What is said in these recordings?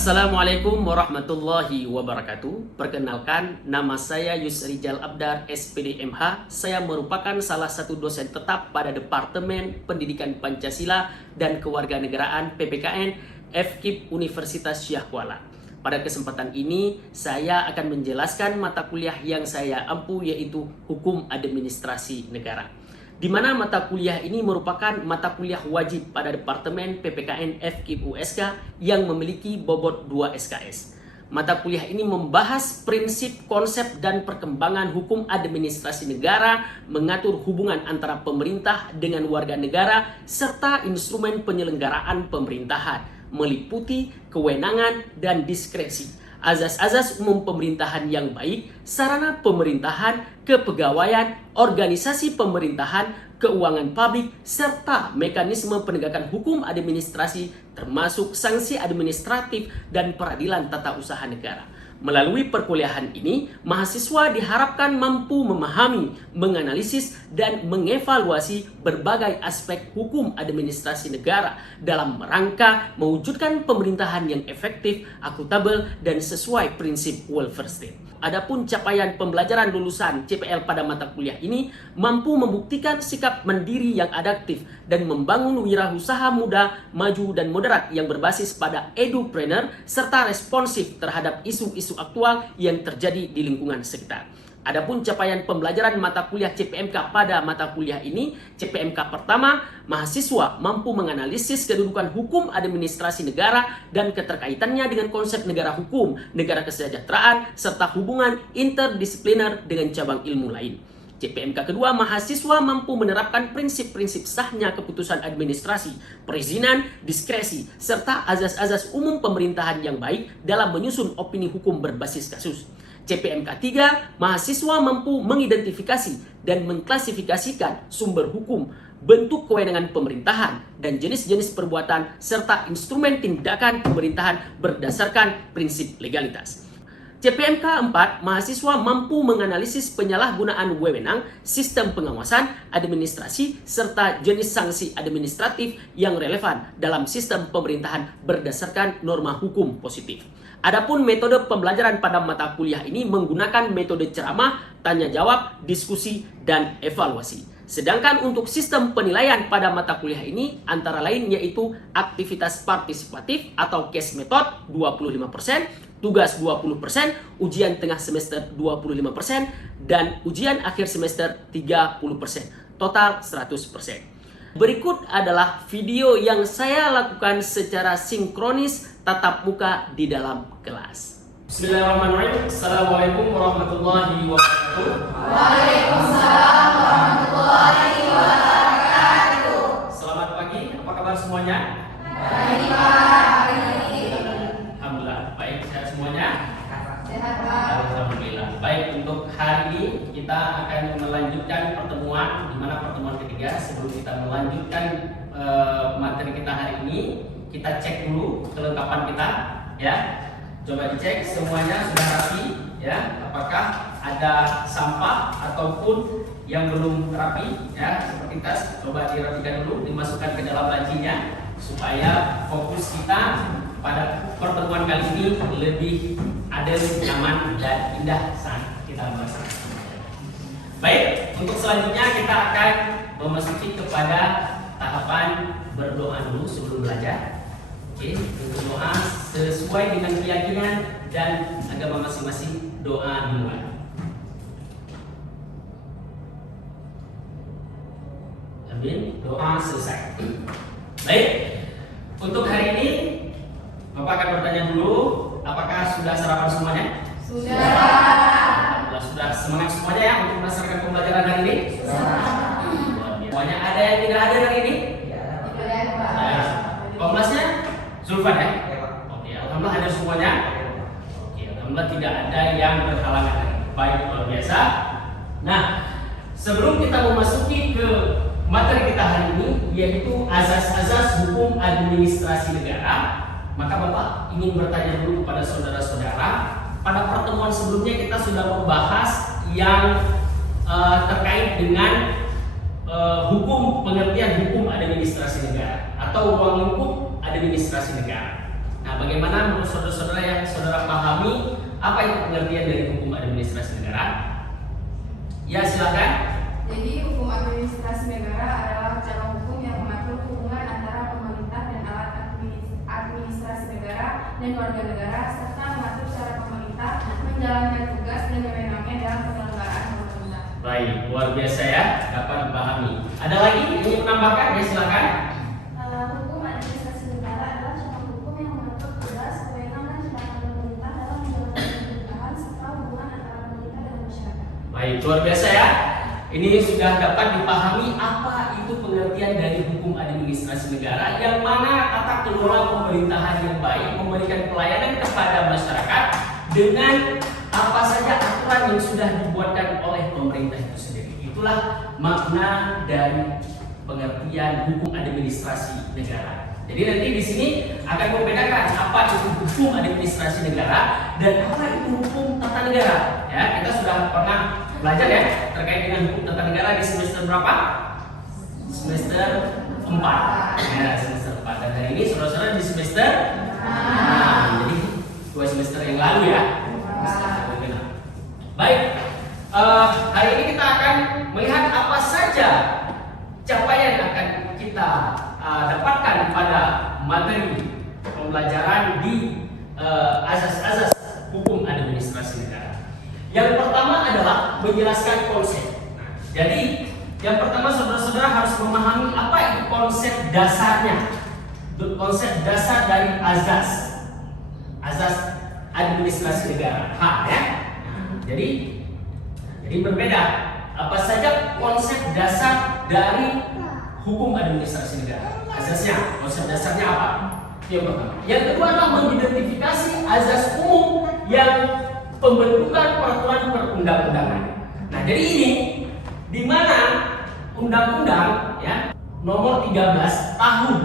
Assalamualaikum warahmatullahi wabarakatuh. Perkenalkan, nama saya Yusrijal Abdar, SPD MH. Saya merupakan salah satu dosen tetap pada Departemen Pendidikan Pancasila dan Kewarganegaraan PPKN FKIP Universitas Syah Kuala. Pada kesempatan ini, saya akan menjelaskan mata kuliah yang saya ampu, yaitu Hukum Administrasi Negara, di mana mata kuliah ini merupakan mata kuliah wajib pada Departemen PPKN FKIP USK yang memiliki bobot 2 SKS. Mata kuliah ini membahas prinsip, konsep, dan perkembangan hukum administrasi negara, mengatur hubungan antara pemerintah dengan warga negara, serta instrumen penyelenggaraan pemerintahan, meliputi kewenangan dan diskresi, azas-azas umum pemerintahan yang baik, sarana pemerintahan, kepegawaian, organisasi pemerintahan, keuangan publik, serta mekanisme penegakan hukum administrasi termasuk sanksi administratif dan peradilan tata usaha negara. Melalui perkuliahan ini, mahasiswa diharapkan mampu memahami, menganalisis, dan mengevaluasi berbagai aspek hukum administrasi negara dalam rangka mewujudkan pemerintahan yang efektif, akuntabel, dan sesuai prinsip welfare state. Adapun capaian pembelajaran lulusan CPL pada mata kuliah ini mampu membuktikan sikap mandiri yang adaptif dan membangun wirausaha muda, maju, dan moderat yang berbasis pada edupreneur serta responsif terhadap isu-isu aktual yang terjadi di lingkungan sekitar. Adapun capaian pembelajaran mata kuliah CPMK pada mata kuliah ini, CPMK pertama, mahasiswa mampu menganalisis kedudukan hukum administrasi negara dan keterkaitannya dengan konsep negara hukum, negara kesejahteraan, serta hubungan interdisipliner dengan cabang ilmu lain. CPMK kedua, mahasiswa mampu menerapkan prinsip-prinsip sahnya keputusan administrasi, perizinan, diskresi, serta azas-azas umum pemerintahan yang baik dalam menyusun opini hukum berbasis kasus. CPMK 3, mahasiswa mampu mengidentifikasi dan mengklasifikasikan sumber hukum, bentuk kewenangan pemerintahan, dan jenis-jenis perbuatan serta instrumen tindakan pemerintahan berdasarkan prinsip legalitas. CPMK 4, mahasiswa mampu menganalisis penyalahgunaan wewenang, sistem pengawasan, administrasi, serta jenis sanksi administratif yang relevan dalam sistem pemerintahan berdasarkan norma hukum positif. Adapun metode pembelajaran pada mata kuliah ini menggunakan metode ceramah, tanya jawab, diskusi, dan evaluasi. Sedangkan untuk sistem penilaian pada mata kuliah ini antara lain yaitu aktivitas partisipatif atau case method 25%, tugas 20%, ujian tengah semester 25%, dan ujian akhir semester 30%. Total 100%. Berikut adalah video yang saya lakukan secara sinkronis tatap muka di dalam kelas. Bismillahirrahmanirrahim. Assalamualaikum warahmatullahi wabarakatuh. Waalaikumsalam warahmatullahi wabarakatuh. Selamat pagi, apa kabar semuanya? Baik Pak. Alhamdulillah, baik sehat semuanya? Sehat Pak. Alhamdulillah. Baik, untuk hari ini kita akan melanjutkan pertemuan, di mana pertemuan ketiga. Sebelum kita melanjutkan materi kita hari ini, kita cek dulu kelengkapan kita, ya. Coba dicek semuanya sudah rapi, ya. Apakah ada sampah ataupun yang belum rapi, ya, seperti tas. Coba dirapikan dulu, dimasukkan ke dalam lacinya supaya fokus kita pada pertemuan kali ini lebih adil, nyaman, dan indah saat kita melaksanakan. Baik, untuk selanjutnya kita akan memasuki kepada tahapan berdoa dulu sebelum belajar. Oke, berdoa sesuai dengan keyakinan dan agama masing-masing, doa dimulai. Amin, doa selesai. Baik, untuk hari ini Bapak akan bertanya dulu, apakah sudah sarapan semuanya? Sudah. Sudah semangat semuanya ya untuk melaksanakan pembelajaran hari ini? Semuanya ada yang tidak hadir hari ini? Tidak Pak. Nah, Komnasnya Zulfan ya? Oke, alhamdulillah hadir semuanya. Oke, alhamdulillah tidak ada yang berhalangan. Baik, luar biasa. Nah, sebelum kita memasuki ke materi kita hari ini, yaitu azas-azas hukum administrasi negara, maka Bapak ingin bertanya dulu kepada saudara-saudara. Pada pertemuan sebelumnya kita sudah membahas yang terkait dengan pengertian hukum administrasi negara atau ruang lingkup administrasi negara. Nah, bagaimana menurut saudara-saudara yang saudara pahami apa itu pengertian dari hukum administrasi negara? Ya, silakan. Jadi hukum administrasi negara adalah cara hukum yang mengatur hubungan antara pemerintah dan alat administrasi negara dan warga negara, serta mengatur cara pemerintah menjalankan tugas dan wewenangnya dalam penyelenggaraan pemerintah. Baik, luar biasa ya, dapat dipahami. Ada lagi yang ingin menambahkan? Ya, silakan. Hukum administrasi negara adalah cara hukum yang mengatur tugas, kewenangan, dan tindakan pemerintah dalam menjalankan pemerintahan serta hubungan antara pemerintah dan masyarakat. Baik, luar biasa ya. Ini sudah dapat dipahami apa itu pengertian dari hukum administrasi negara, yang mana tata kelola pemerintahan yang baik, memberikan pelayanan kepada masyarakat dengan apa saja aturan yang sudah dibuatkan oleh pemerintah itu sendiri. Itulah makna dari pengertian hukum administrasi negara. Jadi nanti di sini akan membedakan apa itu hukum administrasi negara dan apa itu hukum tata negara. Ya, kita sudah pernah belajar ya terkait dengan hukum tata negara di semester berapa? Semester 4. Ya, semester 4. Dan hari ini saudara-saudara di semester 6. Jadi 2 semester yang lalu ya. Baik. Hari ini kita akan melihat apa saja capaian yang akan kita dapatkan pada materi pembelajaran di azas-azas hukum administrasi negara. Yang pertama adalah menjelaskan konsep. Jadi yang pertama saudara-saudara harus memahami apa itu konsep dasarnya, konsep dasar dari azas administrasi negara. Ya. Jadi berbeda. Apa saja konsep dasar dari hukum administrasi negara? Azasnya, konsep dasarnya apa? Yang pertama. Yang kedua adalah mengidentifikasi azas umum yang pembentukan peraturan perundang-undangan. Nah, jadi ini di mana undang-undang ya nomor 13 tahun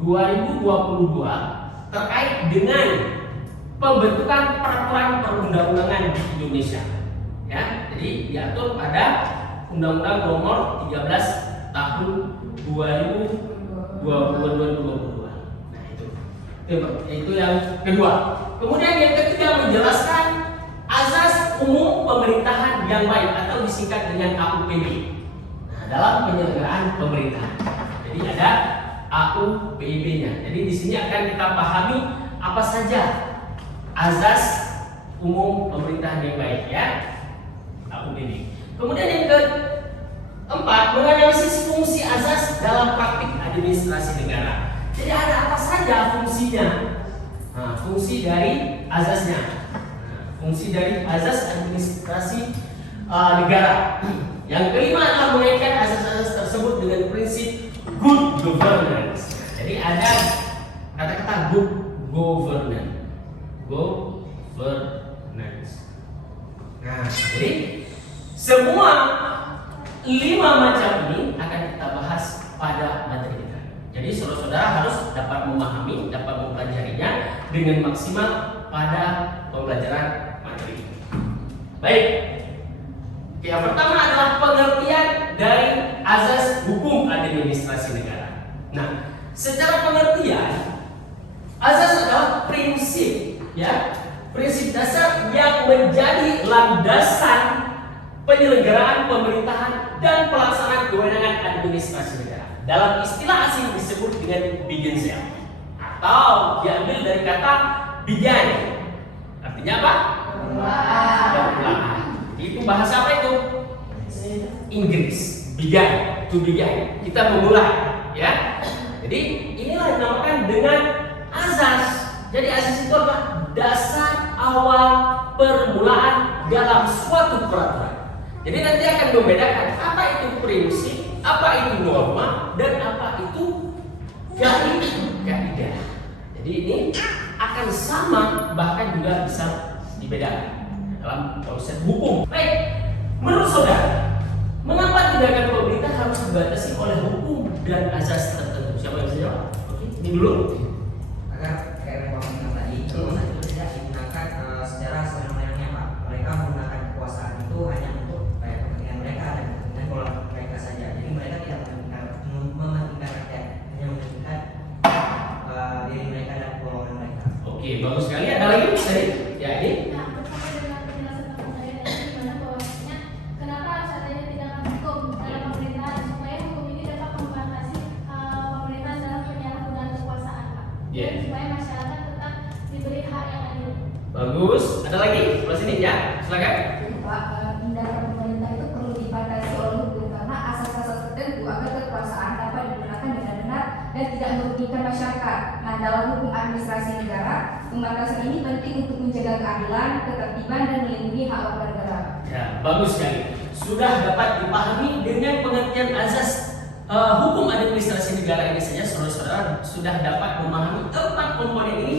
2022 terkait dengan pembentukan peraturan perundang-undangan di Indonesia. Ya, jadi diatur pada Undang-Undang nomor 13 tahun 2022. Nah, itu yang kedua. Kemudian yang ketiga menjelaskan azas umum pemerintahan yang baik atau disingkat dengan AUPB. Nah, dalam penyelenggaraan pemerintahan. Jadi ada AUPB-nya. Jadi di sini akan kita pahami apa saja azas umum pemerintahan yang baik ya. AUPB. Kemudian yang keempat menganalisis fungsi azas dalam praktik administrasi negara. Jadi ada apa saja fungsinya? Nah, fungsi dari azasnya. Fungsi dari azas administrasi negara. Yang kelima adalah mengaitkan azas-azas tersebut dengan prinsip good governance. Jadi ada kata-kata good governance. Nah, jadi semua 5 macam ini akan kita bahas pada materi kita. Jadi saudara-saudara harus dapat memahami, dapat mempelajarinya dengan maksimal pada pembelajaran materi ini. Baik. Yang pertama adalah pengertian dari azas hukum administrasi negara. Nah, secara pengertian azas adalah prinsip ya, prinsip dasar yang menjadi landasan penyelenggaraan pemerintahan dan pelaksanaan kewenangan administrasi negara. Dalam istilah asing disebut dengan Begensel atau diambil dari kata begin. Artinya apa? Permulaan. Itu bahasa apa itu? Inggris. Begin, to begin. Kita memulai, ya. Jadi inilah yang dinamakan dengan azas. Jadi azas itu adalah dasar awal permulaan dalam suatu peraturan. Jadi nanti akan membedakan apa itu prinsip, apa itu norma, dan apa itu kaidah. Jadi ini akan sama, bahkan juga bisa dibedakan dalam konsep hukum. Baik, menurut saudara, mengapa tindakan pemerintah harus dibatasi oleh hukum dan azas tertentu? Siapa yang bisa jawab? Oke, ini dulu. Agar kayak yang Bapak bilang tadi, kekuasaan itu tidak digunakan secara sewenang-wenangnya, Pak. Mereka menggunakan kekuasaan itu hanya untuk kepentingan mereka dan kepentingan keluarga mereka saja. Jadi mereka tidak mementingkan rakyat, hanya mementingkan diri mereka dan Iya. supaya masyarakat tetap diberi hak yang adil. Bagus. Ada lagi? Sebelah sini ya. Silakan. Pak, tindakan pemerintah itu perlu dibatasi oleh hukum karena asas-asas tertentu agar kekuasaan dapat digunakan dengan benar dan tidak merugikan masyarakat. Nah, dalam hukum administrasi negara, pembatasan ini penting untuk menjaga keadilan, ketertiban, dan melindungi hak warga negara. Ya, bagus sekali. Sudah dapat dipahami dengan pengertian azas hukum administrasi negara ini saja, saudara-saudara sudah dapat memahami 4 komponen ini.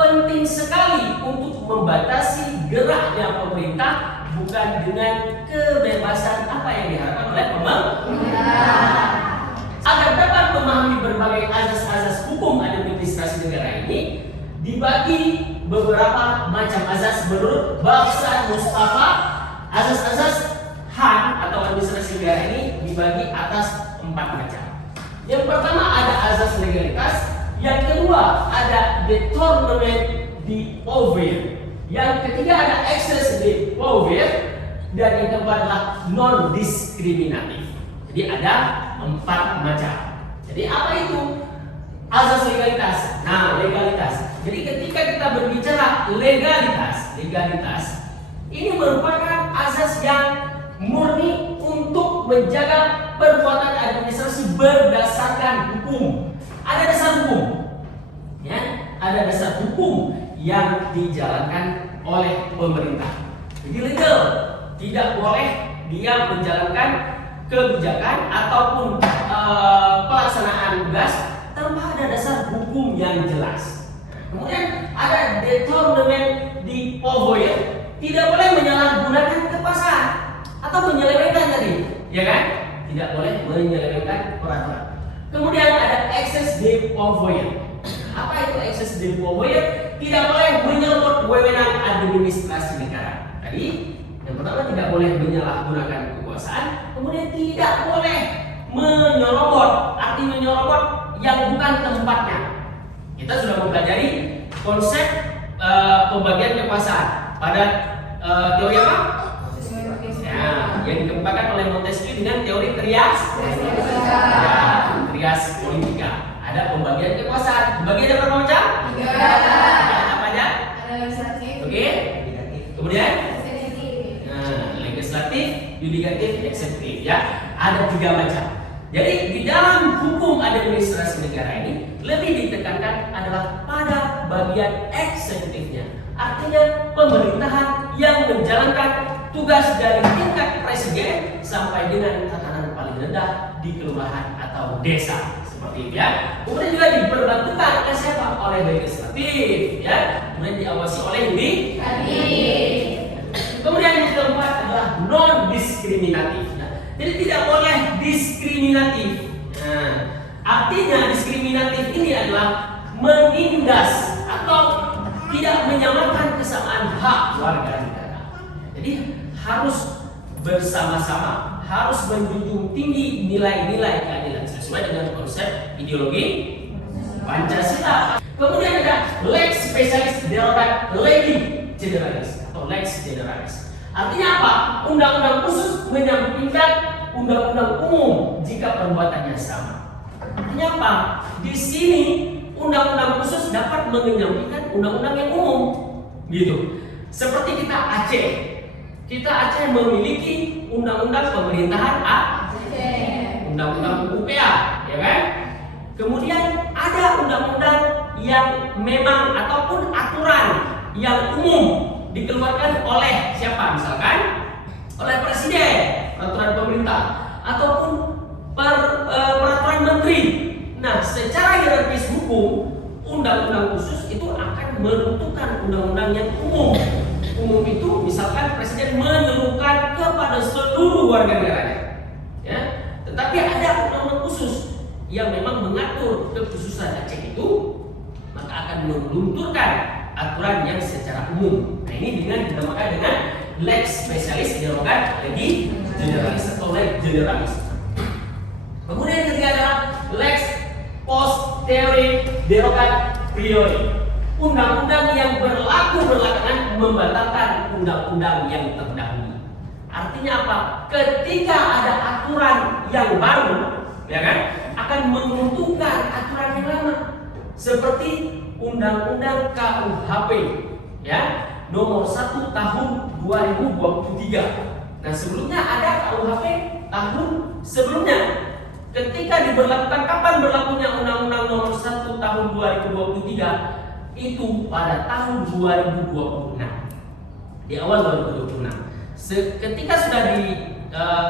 Penting sekali untuk membatasi geraknya pemerintah bukan dengan kebebasan apa yang diharapkan oleh pemerintah. Agar dapat memahami berbagai azas-azas hukum administrasi negara ini, dibagi beberapa macam azas menurut Bahsa Mustafa. Azas-azas HAM atau administrasi negara ini dibagi atas 4 macam. Yang pertama ada azas legalitas, yang kedua ada determinate de power, yang ketiga ada excess de power, dan yang keempat adalah non diskriminatif. Jadi ada 4 macam. Jadi apa itu azas legalitas? Nah, legalitas. Jadi ketika kita berbicara legalitas ini merupakan azas yang murni untuk menjaga perbuatan administrasi berdasarkan hukum. Ada dasar hukum, ya, ada dasar hukum yang dijalankan oleh pemerintah. Jadi legal, tidak boleh dia menjalankan kebijakan ataupun pelaksanaan tugas tanpa ada dasar hukum yang jelas. Kemudian ada determinate de power, tidak boleh menyalahgunakan kekuasaan atau menyelewengkan tadi, ya kan? Tidak boleh menyelewengkan peraturan. Kemudian ada excess de power. Apa itu excess de power? Tidak boleh menyerobot wewenang administrasi negara. Tadi yang pertama tidak boleh menyalahgunakan kekuasaan, kemudian tidak boleh menyerobot. Arti menyerobot yang bukan tempatnya. Kita sudah mempelajari konsep pembagian kekuasaan pada teori apa? Ya, yang dikembangkan oleh Montesquieu dengan teori trias politika. Ada pembagian kekuasaan. Pembagian ada berapa macam? 3. Apa aja? Ada legislatif, Oke. Kemudian eksekutif. legislatif, yudikatif, eksekutif. Ya, ada 3 macam. Jadi di dalam hukum administrasi negara ini lebih ditekankan adalah pada bagian eksekutifnya. Artinya pemerintahan yang menjalankan tugas dari tingkat presiden sampai dengan tatanan paling rendah di kelurahan atau desa, seperti itu ya. Kemudian juga diperbantukan oleh siapa? Oleh legislatif, ya. Kemudian diawasi oleh yudikatif. Kemudian yang keempat adalah non diskriminatif. Jadi tidak boleh diskriminatif. Nah, artinya diskriminatif ini adalah menindas atau tidak menyamakan kesamaan hak warga negara. Jadi harus bersama-sama, harus menjunjung tinggi nilai-nilai keadilan sesuai dengan konsep ideologi Pancasila. Kemudian ada lex specialis derogat legi generalis atau lex generalis. Artinya apa? Undang-undang khusus menyampingkan undang-undang umum jika perbuatannya sama. Artinya apa? Di sini undang-undang khusus dapat menyampingkan undang-undang yang umum, gitu. Seperti kita Aceh. Kita Aceh memiliki undang-undang pemerintahan undang-undang UPA, ya kan? Kemudian ada undang-undang yang memang ataupun aturan yang umum dikeluarkan oleh siapa? Misalkan oleh presiden, peraturan pemerintah ataupun peraturan menteri. Nah, secara hierarkis hukum, undang-undang khusus itu akan menentukan undang-undang yang umum. Umum itu misalkan presiden menyerukan kepada seluruh warga negaranya, ya. Tetapi ada undang-undang khusus yang memang mengatur kekhususan Aceh itu, maka akan melunturkan aturan yang secara umum. Nah, ini dengan dinamakan dengan lex specialis derogat legi generalis atau lex generalis. Kemudian ketiga adalah lex posteriori derogat priori. Undang-undang yang berlaku belakangan membatalkan undang-undang yang terdahulu. Artinya apa? Ketika ada aturan yang baru, ya kan, akan menguntungkan aturan yang lama. seperti Undang-Undang KUHP ya nomor 1 tahun 2023. Nah, sebelumnya ada KUHP tahun sebelumnya. Ketika diberlakukan, kapan berlakunya Undang-Undang nomor 1 tahun 2023? Itu pada tahun 2026. Di awal 2026. Ketika sudah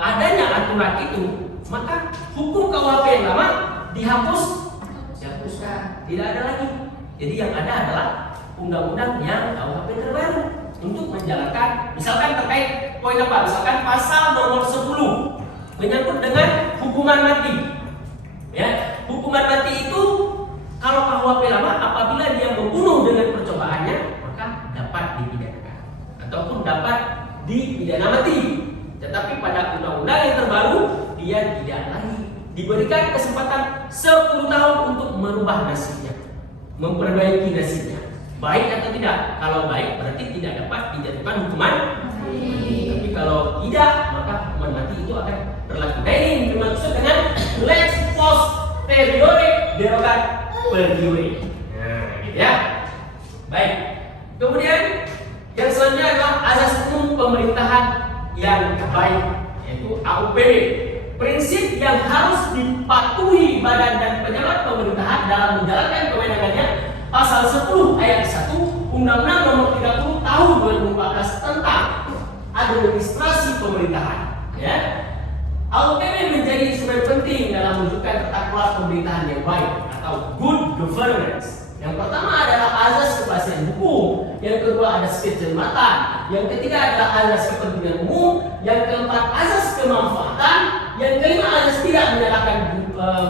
adanya aturan itu, maka hukum KUHP yang lama dihapuskan, tidak ada lagi. Jadi yang ada adalah undang-undang yang KUHP terbaru untuk menjalankan, misalkan terkait poin apa? Misalkan pasal nomor 10 menyangkut dengan hukuman mati. Ya, hukuman mati itu kalau KUHP lama apabila dia membunuh dengan percobaannya maka dapat dipidanakan ataupun dapat dipidana mati. Tetapi pada undang-undang yang terbaru dia tidak lagi diberikan kesempatan 10 tahun untuk merubah nasibnya, memperbaiki nasibnya. Baik atau tidak? Kalau baik berarti tidak dapat dijatuhkan hukuman mati. Tapi kalau tidak maka hukuman mati itu akan berlaku. Nah, ini dimaksud dengan lex post periode derogat periode. Nah, gitu ya. Baik. Kemudian yang selanjutnya adalah azas umum pemerintahan yang baik, yaitu AUPD. Prinsip yang harus dipatuhi badan dan pejabat pemerintahan dalam menjalankan kewenangannya. Pasal 10 ayat 1 Undang-Undang nomor 30 tahun 2014 tentang administrasi pemerintahan. Ya. AUPD menjadi instrumen penting dalam mewujudkan tata kelola pemerintahan yang baik atau good governance. Yang pertama adalah azas kepastian hukum, yang kedua ada kecermatan, yang ketiga adalah azas kepentingan umum, yang keempat azas kemanfaatan, yang kelima azas tidak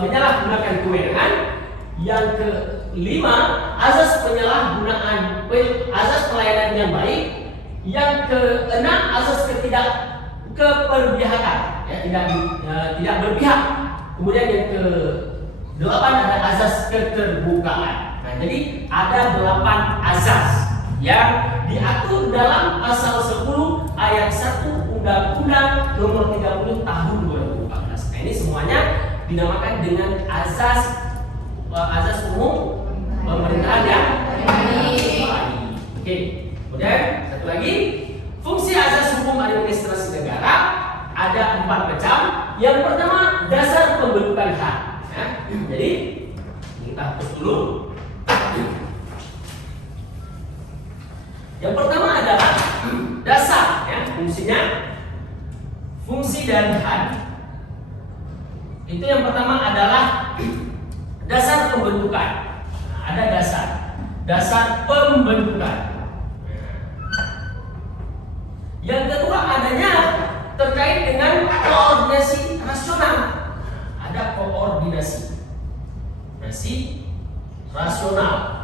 menyalahgunakan kewenangan, yang kelima azas penyalahgunaan azas pelayanan yang baik, yang keenam azas keperpihakan, ya, tidak berpihak. Kemudian yang ke-8 ada azas keterbukaan. Nah, jadi ada 8 azas yang diatur dalam pasal 10 ayat 1 Undang-Undang nomor 30 tahun 2014. Nah, ini semuanya dinamakan dengan azas umum pemerintahan yang baik. Oke. Kemudian satu lagi, fungsi azas hukum administrasi negara ada 4 macam. Yang pertama, dasar pembentukan hak. Ya. Jadi kita hapus dulu. Yang pertama adalah dasar, ya, fungsinya, fungsi dari HAN. Itu yang pertama adalah dasar pembentukan. Nah, ada dasar pembentukan. Yang kedua adanya terkait dengan koordinasi rasional. Ada koordinasi rasional.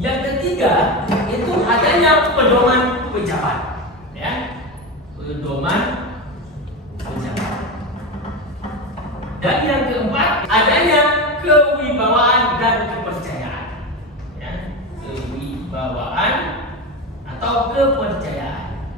Yang ketiga itu adanya pedoman pejabat, ya, pedoman pejabat. Dan yang keempat adanya kewibawaan dan kepercayaan, ya, kewibawaan atau kepercayaan.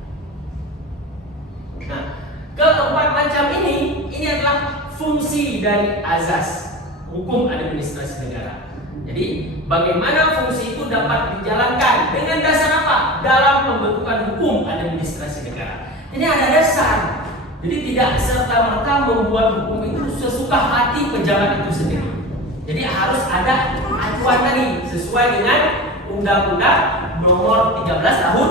Nah, keempat macam ini adalah fungsi dari azas hukum administrasi negara. Jadi bagaimana fungsi itu dapat dijalankan dengan dasar apa? Dalam pembentukan hukum administrasi negara. Ini ada dasar. Jadi tidak serta-merta membuat hukum itu sesuka hati pejabat itu sendiri. Jadi harus ada acuan tadi sesuai dengan Undang-Undang nomor 13 tahun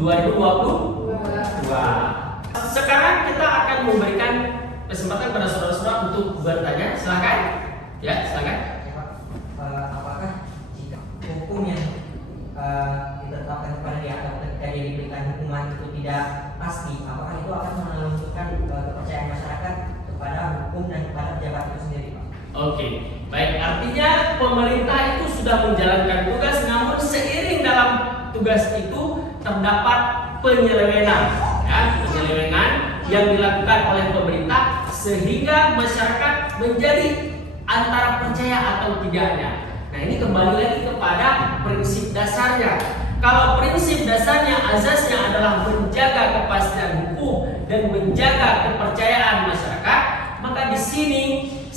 2022. Sekarang kita akan memberikan kesempatan pada saudara-saudara untuk bertanya. Silakan. Ya, silakan. Apakah jika hukum yang ditetapkan kepada dia atau ketika dia diberikan hukuman itu tidak pasti, apakah itu akan menunjukkan kepercayaan masyarakat kepada hukum dan kepada pejabat itu sendiri, Pak? Oke, baik. Artinya pemerintah itu sudah menjalankan tugas, namun seiring dalam tugas itu terdapat penyelewengan, ya, penyelewengan yang dilakukan oleh pemerintah sehingga masyarakat menjadi antara percaya atau tidaknya. Nah, ini kembali lagi kepada prinsip dasarnya. Kalau prinsip dasarnya azasnya adalah menjaga kepastian hukum dan menjaga kepercayaan masyarakat, maka di sini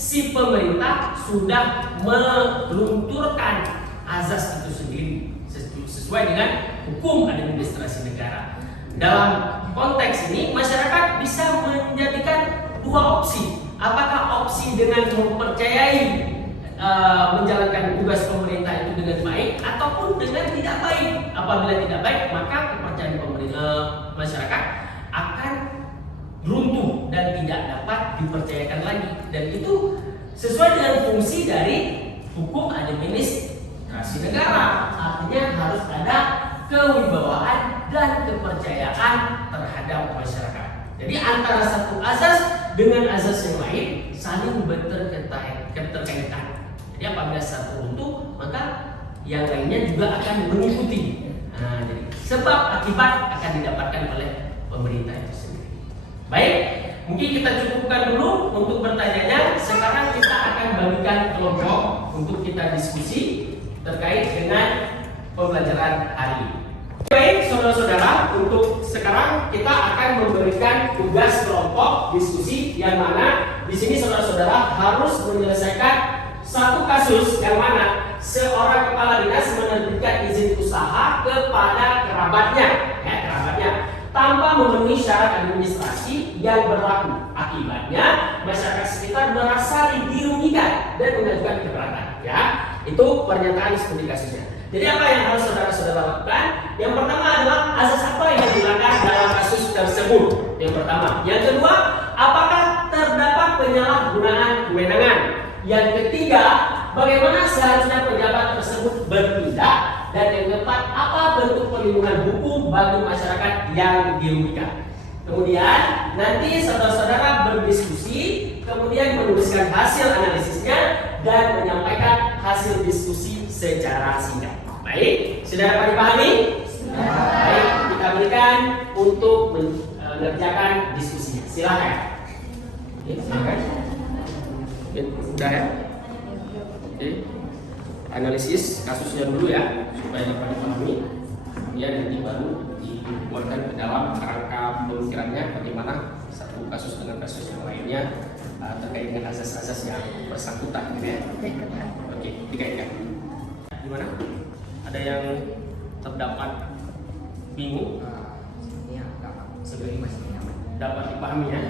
si pemerintah sudah melunturkan azas itu sendiri sesuai dengan hukum administrasi negara. Dalam konteks ini masyarakat bisa menjadikan dua opsi. Apakah opsi dengan mempercayai menjalankan tugas pemerintah itu dengan baik ataupun dengan tidak baik. Apabila tidak baik, maka kepercayaan masyarakat akan runtuh dan tidak dapat dipercayakan lagi. Dan itu sesuai dengan fungsi dari hukum administrasi negara. Artinya harus ada kewibawaan dan kepercayaan terhadap masyarakat. Jadi antara satu azas dengan azas yang lain saling keterkaitan. Jadi apabila satu runtuh, maka yang lainnya juga akan mengikuti. Nah, jadi sebab akibat akan didapatkan oleh pemerintah itu sendiri. Baik, mungkin kita cukupkan dulu untuk bertanya. Sekarang kita akan bagikan kelompok untuk kita diskusi terkait dengan pembelajaran hari ini. Baik, saudara-saudara, untuk sekarang kita akan memberikan tugas kelompok diskusi yang mana di sini saudara-saudara harus menyelesaikan satu kasus yang mana seorang kepala dinas menerbitkan izin usaha kepada kerabatnya, tanpa memenuhi syarat administrasi yang berlaku. Akibatnya masyarakat sekitar merasa dirugikan dan mengajukan keberatan. Ya, itu pernyataan seperti kasusnya. Jadi apa yang harus saudara-saudara lakukan? Yang pertama adalah azas apa yang dilanggar dalam kasus tersebut. Yang pertama. Yang kedua, apakah terdapat penyalahgunaan kewenangan? Yang ketiga, bagaimana seharusnya pejabat tersebut bertindak? Dan yang keempat, apa bentuk perlindungan hukum bagi masyarakat yang dirugikan? Kemudian nanti saudara-saudara berdiskusi, kemudian menuliskan hasil analisisnya dan menyampaikan hasil diskusi secara singkat. Baik, sudah dapat dipahami? Baik, kita berikan untuk mengerjakan diskusinya. Silakan. Silakan. Sudah ya? Oke. Analisis kasusnya dulu ya, supaya dapat dipahami. Kemudian nanti baru dibuatkan ke dalam kerangka pemikirannya bagaimana satu kasus dengan kasus yang lainnya terkait dengan asas-asas yang bersangkutan, gitu ya. Oke, dikaitkan. Gimana? Ada yang terdapat bingung? Ini agak sebenarnya masih nyaman. Dapat dipahami ya?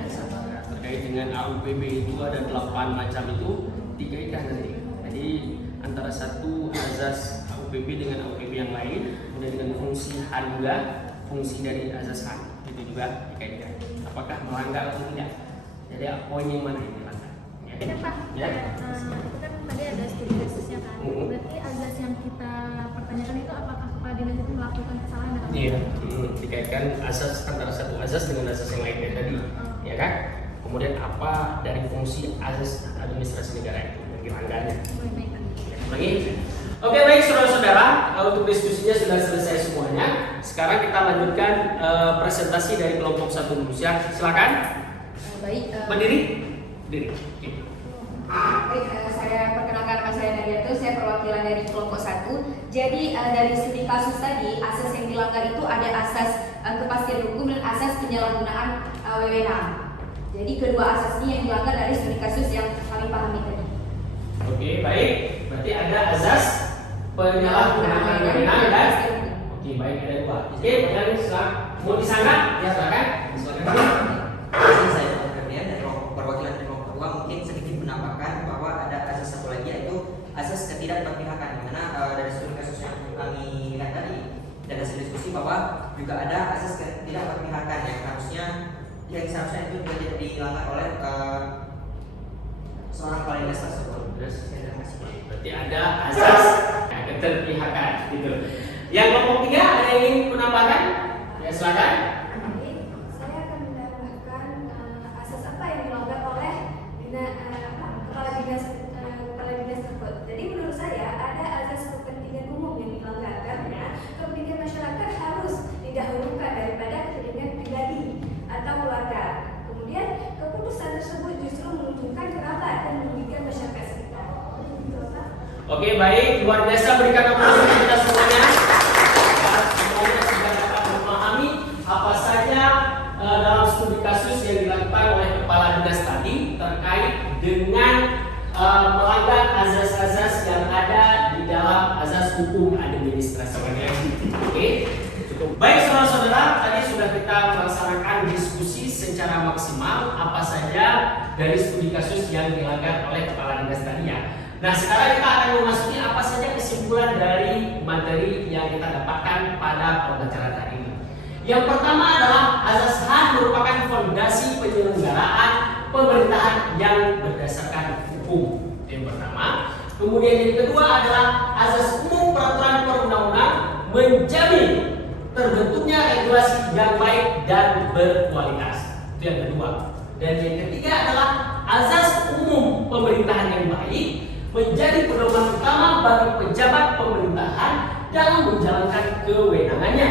Terkait dengan AUPB itu ada 8 macam itu dikaitkan nanti. Jadi antara satu azas AUPB dengan AUPB yang lain, kemudian dengan fungsi HAN juga, fungsi dari azas HAN itu juga dikaitkan. Apakah melanggar atau tidak? Jadi poin yang mana yang dilanggar? Ya Pak, Ya. itu kan tadi ada studi kasusnya kan. Berarti azas yang kita pertanyakan itu apakah kepala dinas itu melakukan kesalahan atau Iya, dikaitkan asas antara satu azas dengan asas yang lainnya tadi, ya kan? Kemudian apa dari fungsi azas administrasi negara itu yang dilanggarnya? Lagi? Oke, baik saudara-saudara, untuk diskusinya sudah selesai semuanya. Sekarang kita lanjutkan presentasi dari kelompok 1 manusia. Silakan. Baik, Berdiri. Berdiri. Oke. baik, saya perkenalkan nama saya Nadia, saya perwakilan dari kelompok 1. Jadi dari studi kasus tadi, asas yang dilanggar itu ada asas kepastian hukum dan asas penyalahgunaan wewenang. Jadi kedua asas ini yang dilanggar dari studi kasus yang kami pahami tadi. Oke, baik. Berarti ada azas penyalahgunaan wewenang dan oke, baik, ada 2. Oke, yang mau disanggah? Ya, silakan. Izin saya kemudian dari perwakilan dari kelompok 2 mungkin sedikit menambahkan bahwa ada azas satu lagi yaitu asas ketidakberpihakan, di mana dari seluruh kasus yang kami lihat tadi dan hasil diskusi bahwa juga ada asas ketidakberpihakan yang seharusnya itu juga tidak dilanggar oleh seorang kepala dinas tersebut. Berarti ada azas keterpihakan gitu. Yang kelompok 3 ada yang ingin menambahkan? Ya, silakan. Saya akan menambahkan asas apa yang dilanggar oleh kepala dinas tersebut. Jadi menurut saya ada azas kepentingan umum yang dilanggar karena kepentingan masyarakat harus didahulukan daripada kepentingan pribadi atau keluarga. Kemudian keputusan tersebut justru menunjukkan kerabat dan merugikan masyarakat sekitar. Oke, baik, luar biasa, berikan aplaus untuk kita semuanya. Semuanya sudah dapat memahami apa saja dalam studi kasus yang dilakukan oleh kepala dinas tadi terkait dengan melanggar azas-azas yang ada di dalam azas hukum administrasi. Oke, cukup. Baik saudara-saudara, tadi sudah kita melaksanakan diskusi secara maksimal apa saja dari studi kasus yang dilanggar oleh kepala dinas tadi ya. Nah, sekarang kita akan memasuki apa saja kesimpulan dari materi yang kita dapatkan pada pembelajaran hari ini. Yang pertama adalah azas HAM merupakan fondasi penyelenggaraan pemerintahan yang berdasarkan hukum. Yang pertama. Kemudian yang kedua adalah azas umum peraturan perundang-undang menjamin terbentuknya regulasi yang baik dan berkualitas. Itu yang kedua. Dan yang ketiga adalah azas umum pemerintahan yang baik menjadi pedoman utama bagi pejabat pemerintahan dalam menjalankan kewenangannya.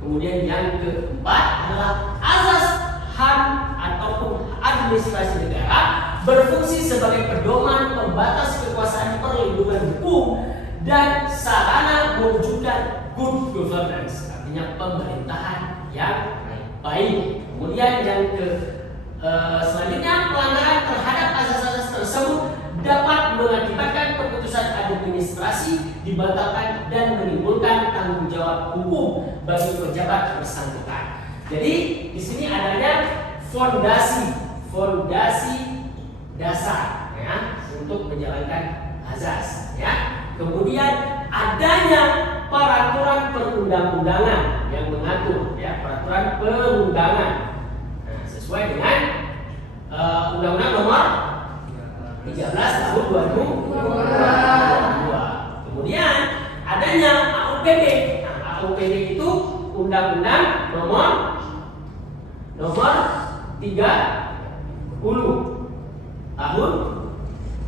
Kemudian yang keempat adalah azas HAM ataupun administrasi negara berfungsi sebagai pedoman pembatas kekuasaan perlindungan hukum dan sarana mewujudkan good governance, artinya pemerintahan yang baik. Kemudian yang selanjutnya pelanggaran terhadap azas-azas tersebut dapat mengakibatkan keputusan administrasi dibatalkan dan menimbulkan tanggung jawab hukum bagi pejabat bersangkutan. Jadi di sini adanya fondasi dasar ya untuk menjalankan azas ya. Kemudian adanya peraturan perundang-undangan yang mengatur ya peraturan perundangan sesuai dengan Undang-Undang Nomor 13 Tahun 2022. Kemudian adanya AUPD. Nah, AUPD itu Undang-Undang Nomor 30 Tahun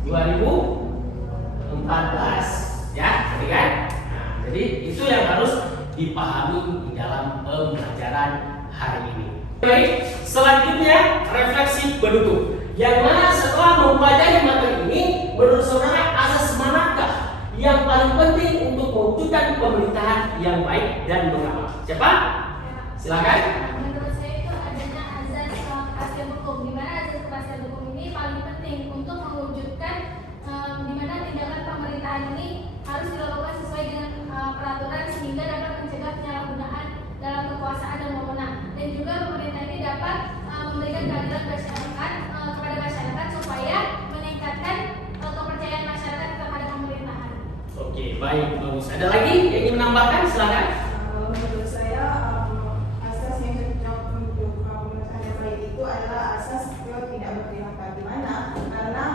2014 ya, tadi kan? Nah, jadi itu yang harus dipahami di dalam pembelajaran hari ini. Baik, selanjutnya refleksi penutup. Yang mana setelah mempelajari materi ini, menurut saudara azas manakah yang paling penting untuk mewujudkan pemerintahan yang baik dan mengapa? Siapa? Silakan. Menurut saya itu adanya azas kepastian hukum, di mana azas kepastian hukum ini paling penting untuk mewujudkan di mana tindakan pemerintahan ini harus dilakukan sesuai dengan peraturan sehingga dapat mencegah penyalahgunaan dalam kekuasaan dan wewenang, dan juga pemerintah ini dapat memberikan keadilan masyarakat kepada masyarakat supaya meningkatkan kepercayaan masyarakat kepada pemerintahan. Oke, baik, bagus. Ada lagi yang ingin menambahkan? Silakan. Menurut saya asas yang cocok untuk pemerintahan yang baik itu adalah asas tidak berpihak. Di mana? Karena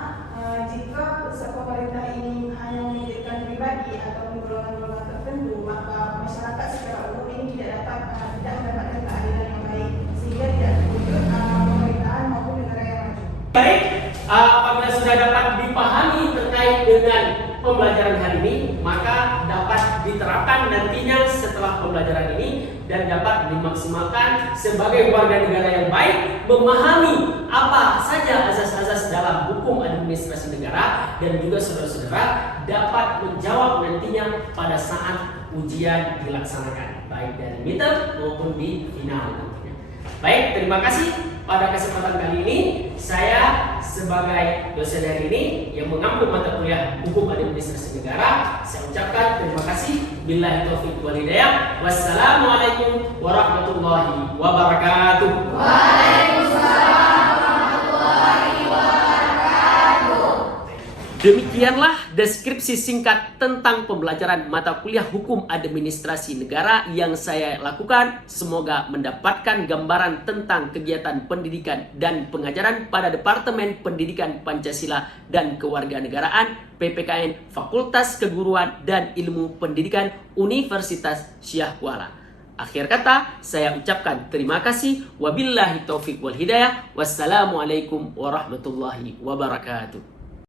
jika pemerintah ini hanya memikirkan pribadi ataupun golongan-golongan tertentu, maka masyarakat secara umum ini tidak mendapatkan keadilan yang baik, sehingga tidak terwujud pemerintahan maupun negara yang maju. Baik, apabila sudah dapat dipahami terkait dengan pembelajaran hari ini, maka dapat diterapkan nantinya setelah pembelajaran ini dan dapat dimaksimalkan sebagai warga negara yang baik, memahami apa saja azas-azas dalam hukum administrasi negara, dan juga saudara-saudara dapat menjawab nantinya pada saat ujian dilaksanakan, baik dari midterm maupun di final nantinya. Baik, terima kasih. Pada kesempatan kali ini, saya sebagai dosen hari ini yang mengambil mata kuliah Hukum Administrasi Negara, saya ucapkan terima kasih. Billahi taufiq wal hidayah. Wassalamualaikum warahmatullahi wabarakatuh. Waalaikumsalam warahmatullahi wabarakatuh. Demikianlah deskripsi singkat tentang pembelajaran mata kuliah Hukum Administrasi Negara yang saya lakukan. Semoga mendapatkan gambaran tentang kegiatan pendidikan dan pengajaran pada Departemen Pendidikan Pancasila dan Kewarganegaraan PPKN Fakultas Keguruan dan Ilmu Pendidikan Universitas Syah Kuala. Akhir kata, saya ucapkan terima kasih. Wabillahi taufiq wal hidayah. Wassalamualaikum warahmatullahi wabarakatuh.